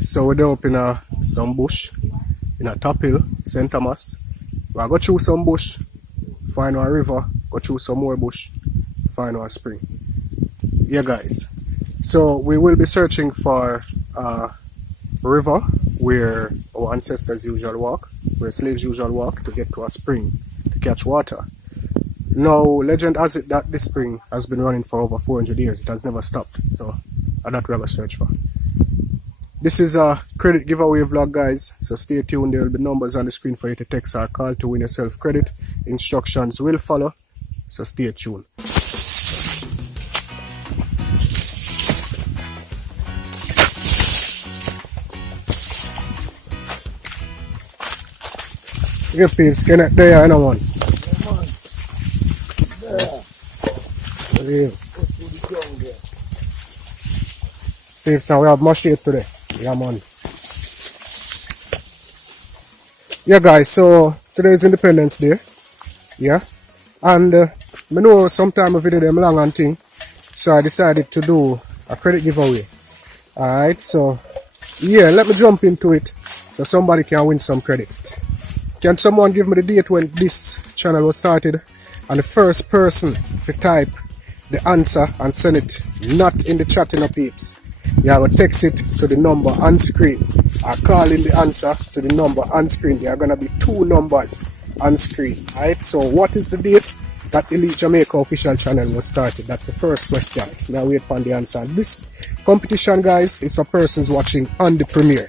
So we're up in some bush in a top hill, St. Thomas. We'll go through some bush, find a river, go through some more bush, find a spring. Yeah guys, so we will be searching for a river where our ancestors usually walk, where slaves usually walk to get to a spring to catch water. Now legend has it that this spring has been running for over 400 years. It has never stopped, so that's what we have a search for. This is a credit giveaway vlog guys, so stay tuned. There will be numbers on the screen for you to text or call to win yourself credit. Instructions will follow, so stay tuned. Yeah, peeps, can it there, anyone? Yeah. Peeps, now we have much shade today. Yeah, man. Yeah, guys, so today is Independence Day. Yeah. And I know sometime a video them long and thing, so I decided to do a credit giveaway. Alright, so yeah, let me jump into it so somebody can win some credit. Can someone give me the date when this channel was started? And the first person to type the answer and send it not in the chat in the peeps. You have to text it to the number on screen or call in the answer to the number on screen. There are going to be 2 numbers on screen. Alright, so what is the date that Elite Jamaica official channel was started? That's the first question. Now wait for the answer. This competition, guys, is for persons watching on the premiere.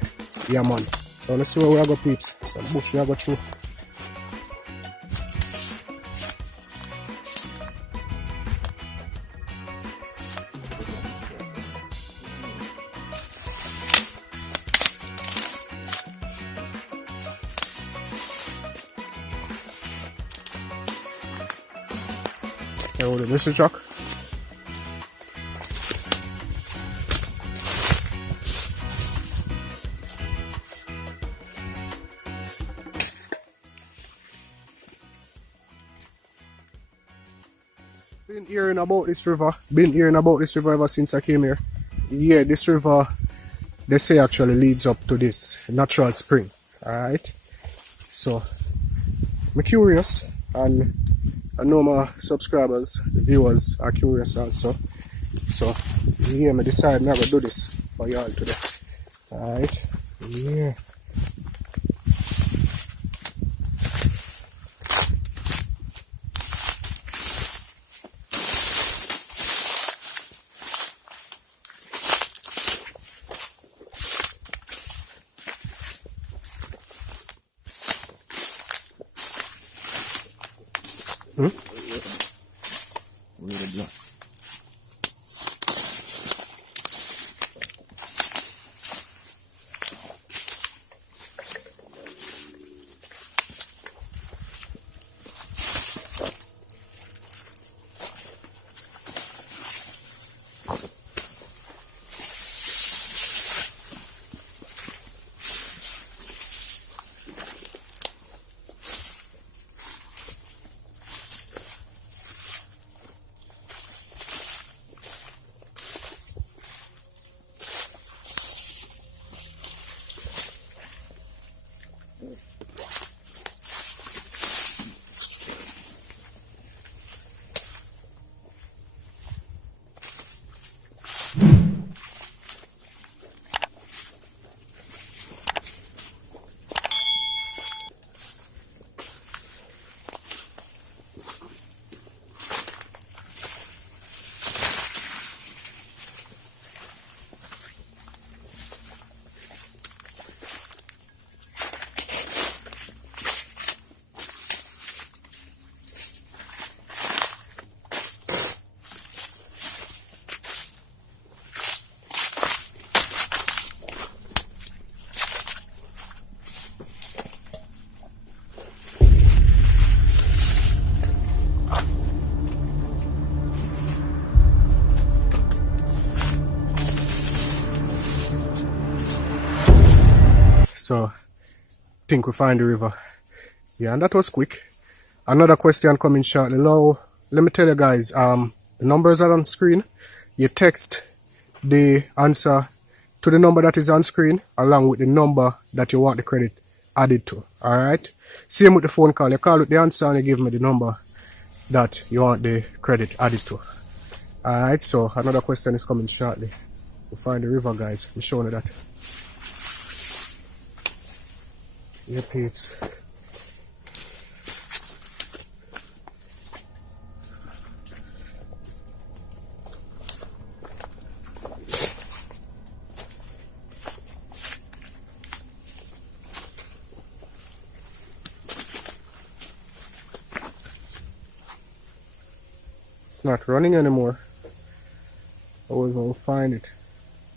Yeah, man. So let's see where we are go, peeps. Some bush we are go through. Hold it, Mr. Chuck. Been hearing about this river. Been hearing about this river ever since I came here. Yeah, this river, they say actually leads up to this natural spring. Alright. So, I'm curious, and I know my subscribers, the viewers are curious also. So, yeah, I decided I'm going to do this for y'all today. Alright. Yeah. So, think we find the river. Yeah, and that was quick. Another question coming shortly. Now, let me tell you guys, the numbers are on screen. You text the answer to the number that is on screen along with the number that you want the credit added to. Alright? Same with the phone call. You call with the answer and you give me the number that you want the credit added to. Alright, so another question is coming shortly. We'll find the river, guys. I'm showing you that. Yeah, peeps. It's not running anymore. I was gonna find it.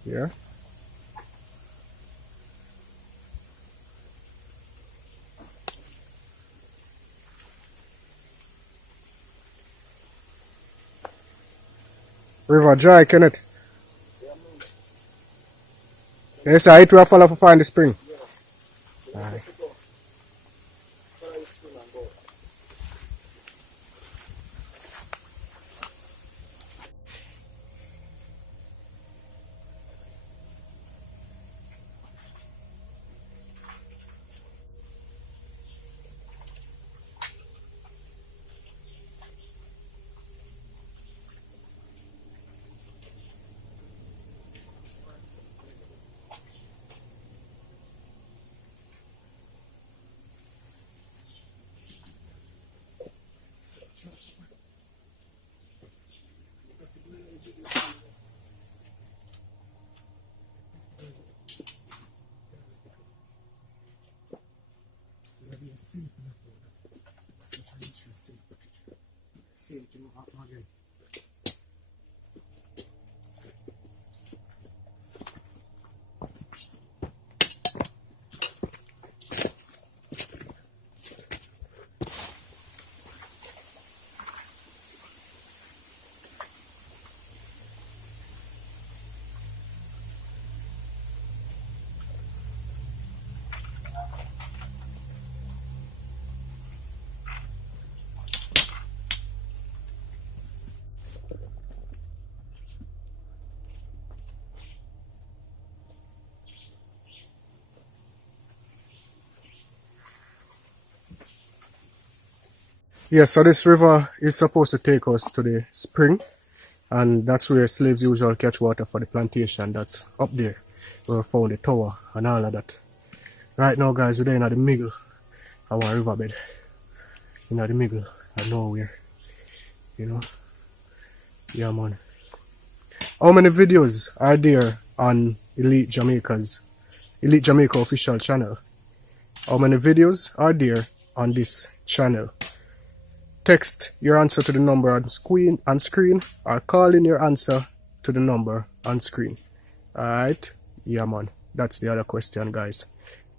Yeah. River dry, can it? Yes, I to follow to find the spring. Aye. Yeah, so this river is supposed to take us to the spring, and that's where slaves usually catch water for the plantation that's up there. Where we found the tower and all of that. Right now, guys, we're in the middle of our riverbed. In the middle of nowhere. You know? Yeah, man. How many videos are there on Elite Jamaica official channel? How many videos are there on this channel? Text your answer to the number on screen or call in your answer to the number on screen. Alright? Yeah, man. That's the other question, guys.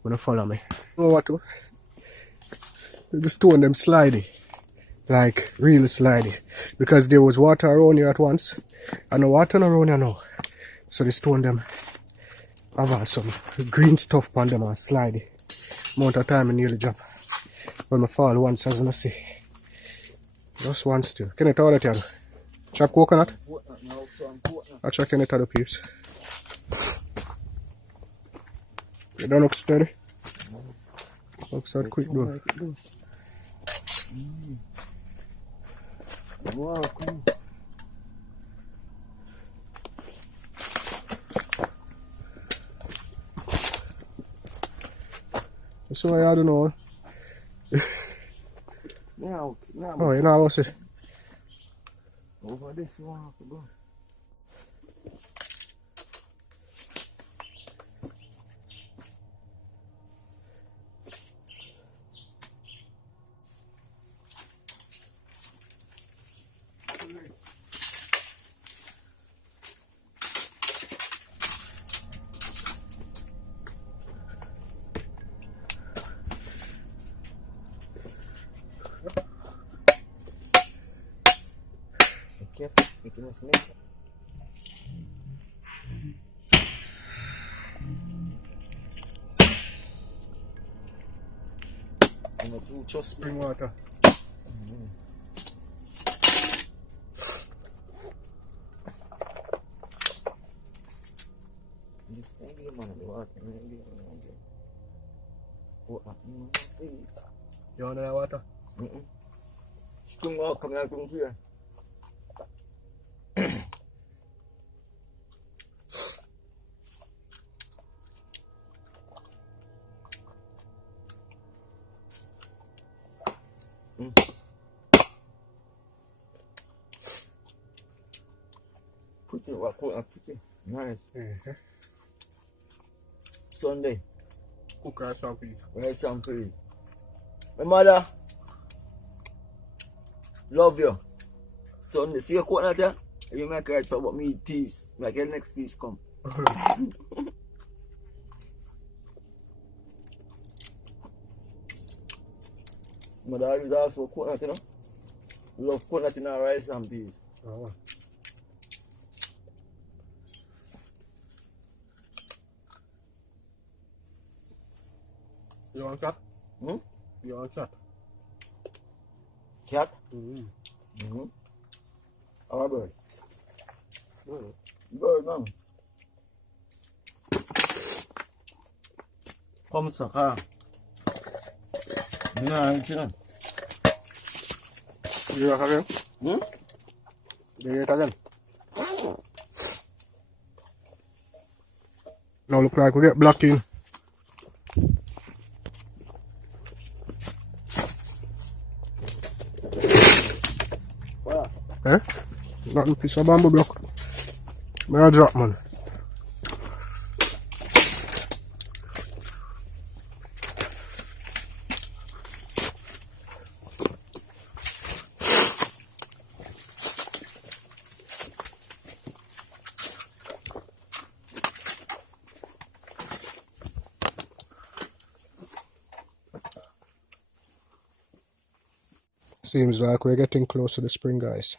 Gonna follow me. You know what? The stone them slidey. Like really slidey. Because there was water around here at once. And the water not around here now. So the stone them have some green stuff on them and slidey. Amount of time I nearly drop. When I fall once, as I see. Just one still. Can you tell that here? Chop coconut? I check in it at the peeps. You don't look steady? Looks out quick though. Wow, cool. So I don't know. Now, oh, you know what's it? Over this one, go. Careful, making a snake. Just spring water. This water. You want that water? Spring out, come here, come here. Pretty, what pretty. Nice. Sunday. Cook rice and peas. Rice and peas. My mother, love you. Sunday, see your coconut here? You make right for about me peas. Like your next peas come. Mother is also coconut, you know? Love coconut in our rice and peas. Oh. You want cat? Hmm? You want cat? Cat? Mm-hmm. Our bird. Mm-hmm. Bird, man. Come, Saka. Yeah, you know. You want again? Hmm? You eat again? Now look like we get black in. What? Eh? Nothing piece of bamboo block. May I drop, man? Seems like we're getting close to the spring, guys.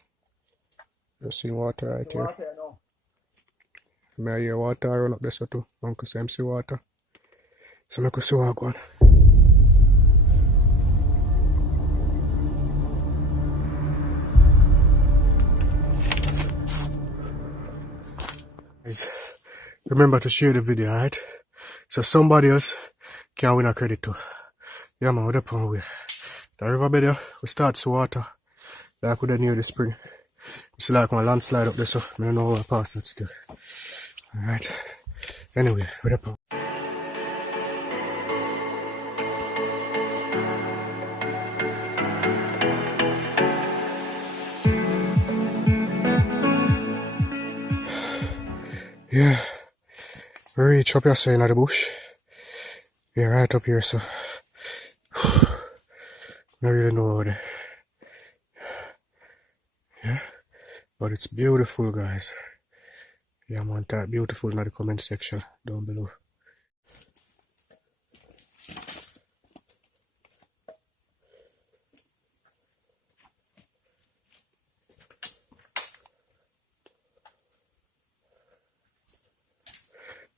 You see water right here. Water, no. May I hear water run up this too. Uncle Sam see water. So I could see what going. Guys, remember to share the video, alright? So somebody else can win a credit too. Yeah man, what up on way? The riverbed here, we start to water. Like we near the spring. It's like one landslide up there, so I don't know how I pass that still. Alright. Anyway, what up on? Yeah. We reach up here, so in the bush. Yeah, right up here, so. I don't really know over there. Yeah. But it's beautiful, guys. Yeah, man, type beautiful in the comment section down below.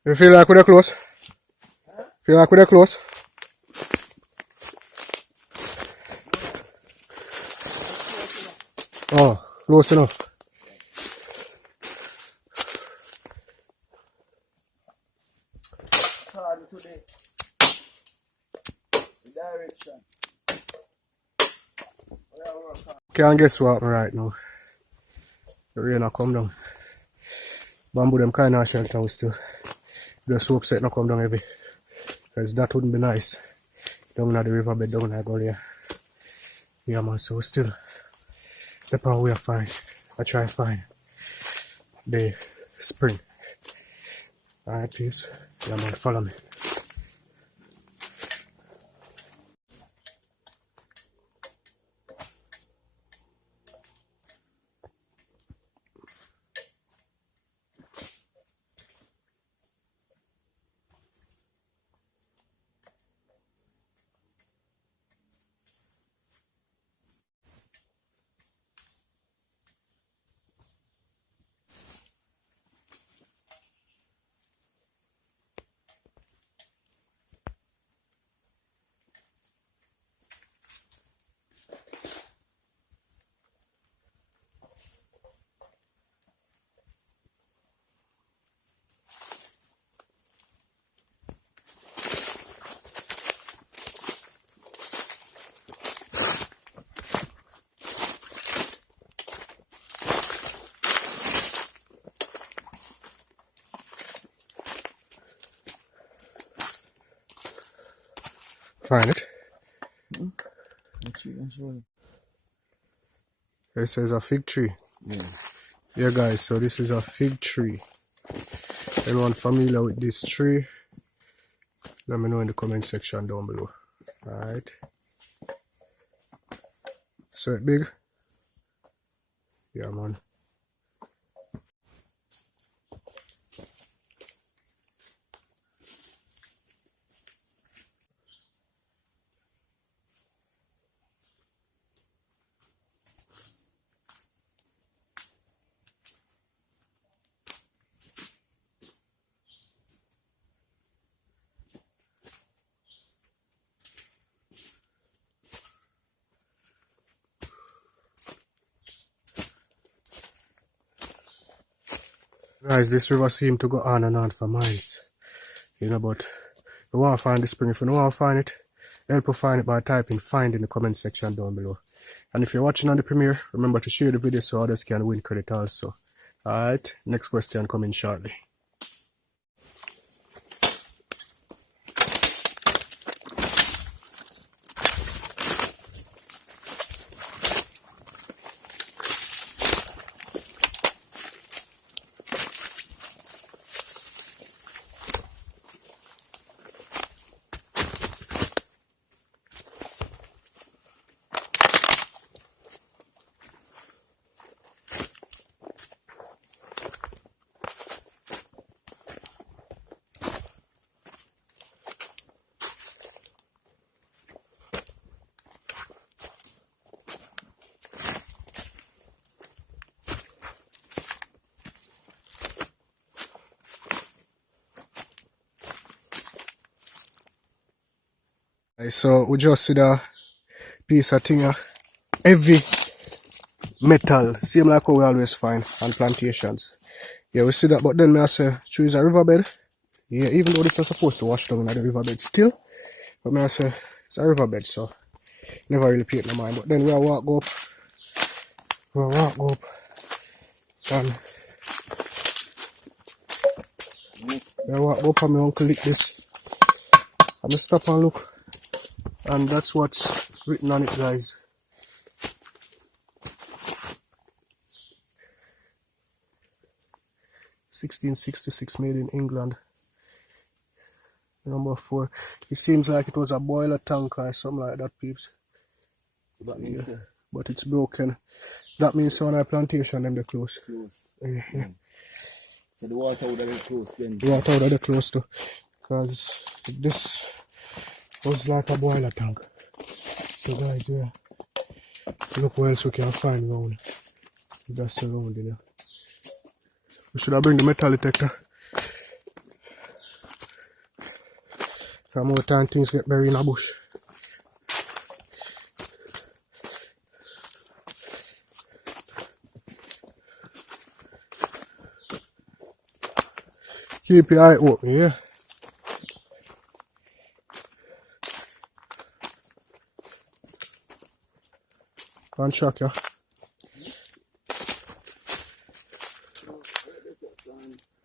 You feel like we're close? Feel like we're close? Oh, close enough. Hard today. The direction. Can't guess what right now. The rain will come down. Bamboo them kind of shelter we still. The soap set not come down heavy. Because that wouldn't be nice. Down at the riverbed down there go there. Yeah man, so still. The power we are fine. I try to find the spring. Alright please. Yeah man, follow me. Find it. Let's see, let's show you. It says a fig tree. Yeah. Yeah, guys, so this is a fig tree. Anyone familiar with this tree? Let me know in the comment section down below. Alright. So it big? Yeah, man. Guys, this river seems to go on and on for miles. You know, but you want to find the spring. If you don't want to find it, help you find it by typing find in the comment section down below. And if you're watching on the premiere, remember to share the video so others can win credit also. Alright, next question coming shortly. So we just see the piece of thing, heavy metal, same like how we always find on plantations. Yeah, we see that, but then I say, choose a riverbed. Yeah, even though this is supposed to wash down in the riverbed still, but I say it's a riverbed, so never really paid no mind. But then we'll walk up, and we'll walk up and my uncle lick this. I'm gonna stop and look. And that's what's written on it, guys. "1666 made in England. Number 4. It seems like it was a boiler tank or something like that, peeps. Yeah. But it's broken. That means on our plantation them they close. Yeah. So the water would have been close then. The water would have been close too. Because this was like a boiler tank. So guys, yeah. Look what else we can find around. That's around there. We should have bring the metal detector. For more time things get buried in a bush. Keep your eye open, yeah. One shot, yeah.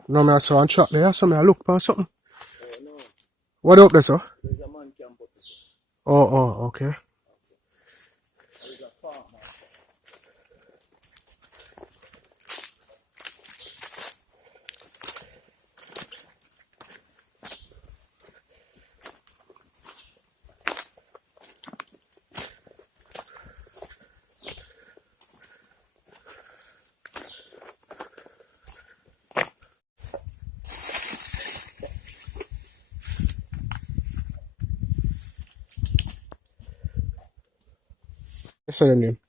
No, I saw one shot there, so I look for something. No. What up there, sir? There's a man camp up there. Oh, okay. There's a farmer. What's the name?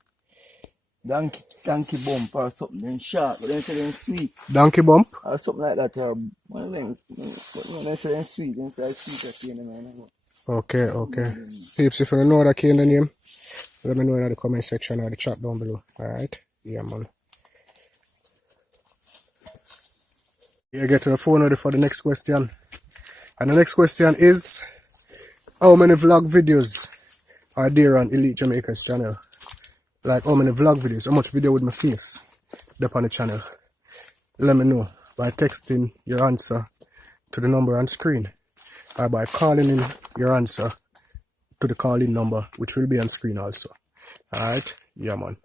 Donkey bump or something, then sharp, but then say then sweet. Donkey bump? Or something like that, or one of them, then say then sweet, then say sweet at the end of the Okay. Peeps, if you don't know what the name, let me know in the comment section or the chat down below. Alright? Yeah, man. Yeah, get to the phone ready for the next question. And the next question is, how many vlog videos are there on Elite Jamaica's channel? Like how many vlog videos, how much video with my face up on the channel? Let me know by texting your answer to the number on screen, or by calling in your answer to the call-in number, which will be on screen also. Alright? Yeah, man.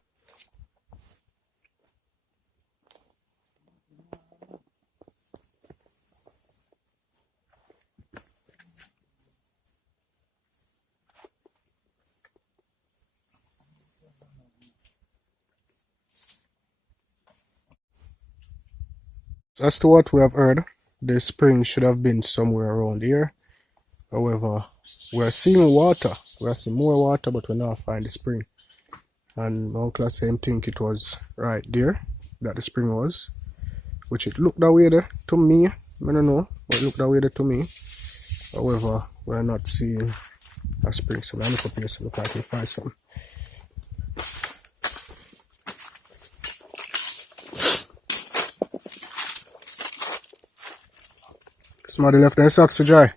As to what we have heard, the spring should have been somewhere around here. However, we're seeing water. We're seeing more water, but we're not finding the spring. And my uncle same think it was right there that the spring was, which it looked that way there to me. I don't know, but it looked that way there to me. However, we're not seeing a spring, so I look up here so look like we find something. Somebody left their socks to dry.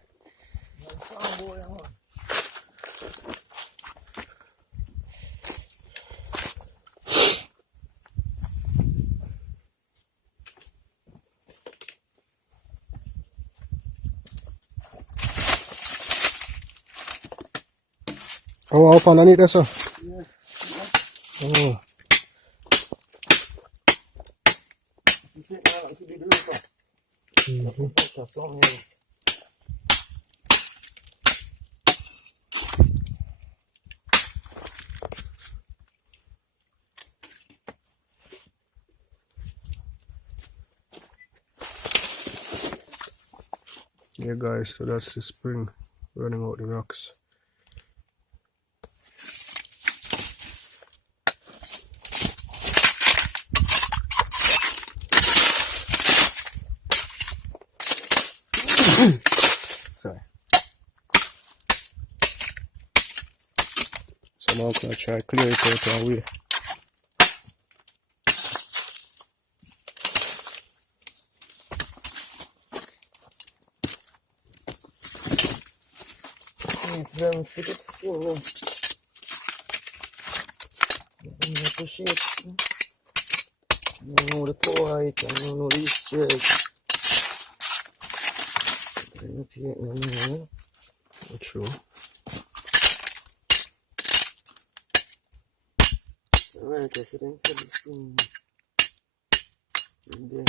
Oh, up underneath there, sir? Yeah. Oh. Yeah, guys, so that's the spring running out the rocks. Sorry. So now I'm gonna try clear it out our way. Them fit it still. Push it. You know the poor height, and you know the stress. True. Right, I see them say the spring. There.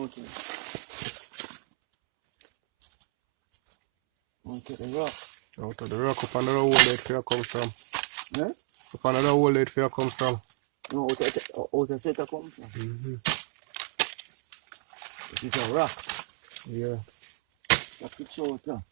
Okay. Okay, the rock. Out of the rock, up another hole that fear come from. Yeah? Up another hole that fear come from. No, out of set come from. It's a rock. Yeah. That picture out there.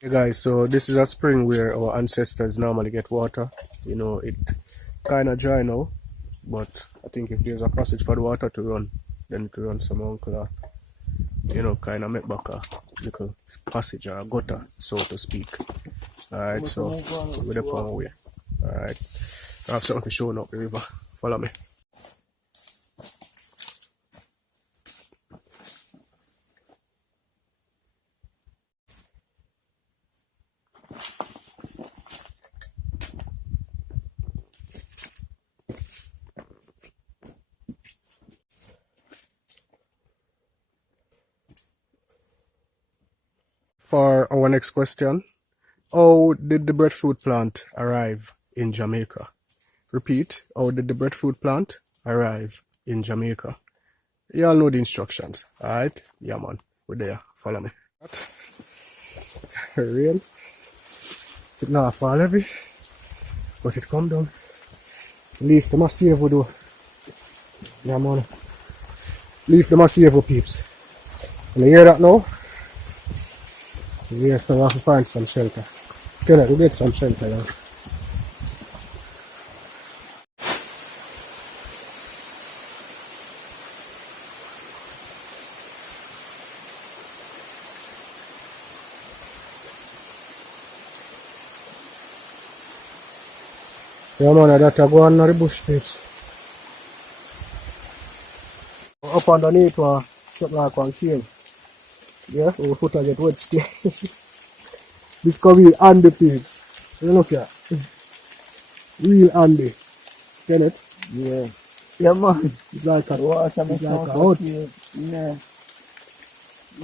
Hey guys, so this is a spring where our ancestors normally get water. You know, it kind of dry now, but I think if there's a passage for the water to run, then it will run some uncle, you know, kind of make back a little passage or a gutter, so to speak. Alright, so we're up on our way. Alright, I have something to show up the river. Follow me. our next question. How did the breadfruit plant arrive in Jamaica? Repeat, how did the breadfruit plant arrive in Jamaica? You all know the instructions, alright? Yeah man, we're there, follow me. Rain, it not fall heavy, but it come down. Leaf them a save we do. Yeah man, leaf them a save we peeps. And you hear that now? Yes, now we have to find some shelter. Okay, we get some shelter now. Yeah man, that go on the bush pits. Up underneath was something like one cave. Yeah, we put a get wet stay. This could be handy peeps. You look here. Real handy. Get it? Yeah. Yeah, man. It's like a Water, it's like a hut. Yeah.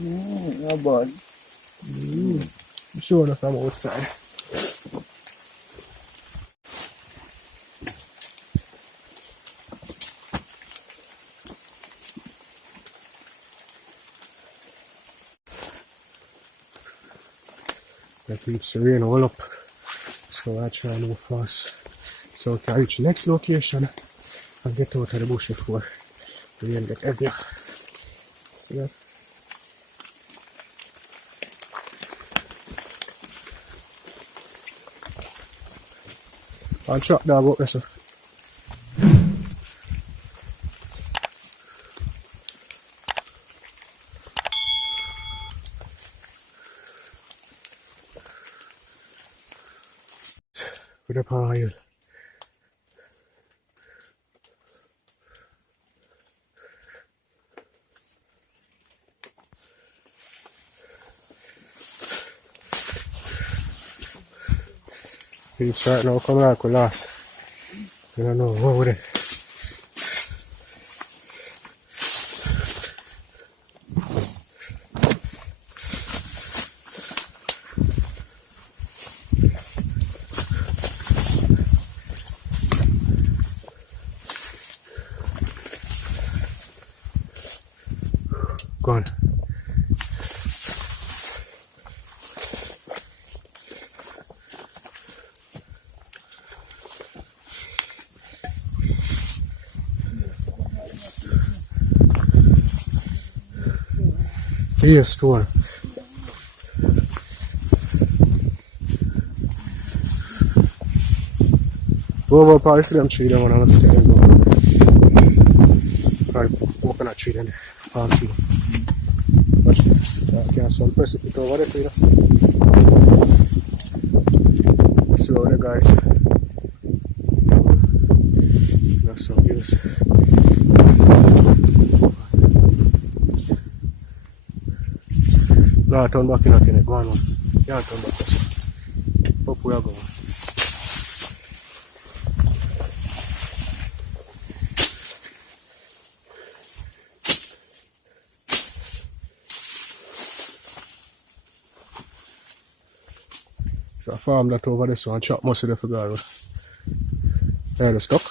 No bad. I'm sure enough from outside. That keeps the rain all up. So I try to move fast. So we can reach the next location and get out of the bush before the rain get heavier. See that? I'll chop dog out there, sir. With a pile. He's right now coming out with last. I don't know what with it. Go on. Yes, store. Go over probably see them tree there when I'm going to probably coconut tree then, palm tree. Watch, I can't so press it over there for you. See over there guys. That's some views. No, turn back in again. Go on, man. Yeah, turn back. Up we are going. So I farm that over there, so I chop most of the figure. There, the stock.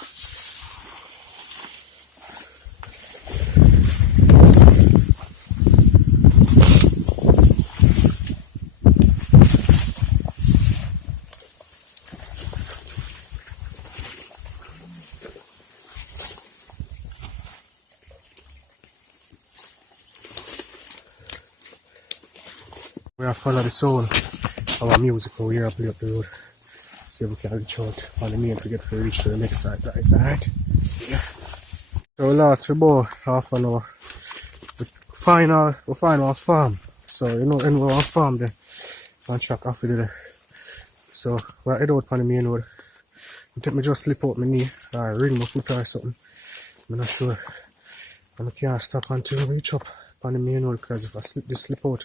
We have follow the sound of our music over here, play up the road. See if we can reach out on the main to get to reach to the next side, guys, alright? Yeah. So last for about half an hour. We find our farm. So you know anywhere our farm then and track off it there. So we're head out on the main road. I think me just slip out my knee or ring my foot or something. I'm not sure. And I can't stop until we reach up on the main road because if I slip out,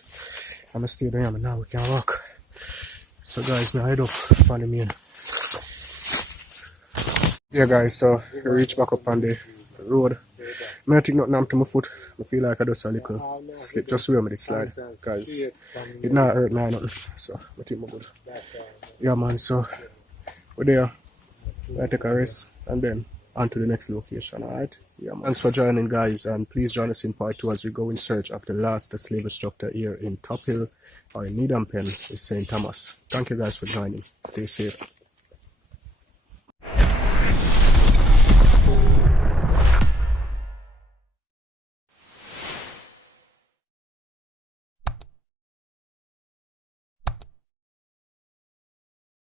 I'm gonna stay there and now we can walk. So guys, now head up on the main. Yeah guys, so we reach back up on the road. I think nothing happened to my foot. I feel like I just a little slip. Just where me did slide. Because it not hurt me or nothing. So I think I'm good. Yeah, man. So we're there. I take a rest and then on to the next location. Alright? Yeah, man. Thanks for joining, guys. And please join us in part 2 as we go in search of the last slave structure here in Top Hill or in Needham Pen with St. Thomas. Thank you guys for joining. Stay safe.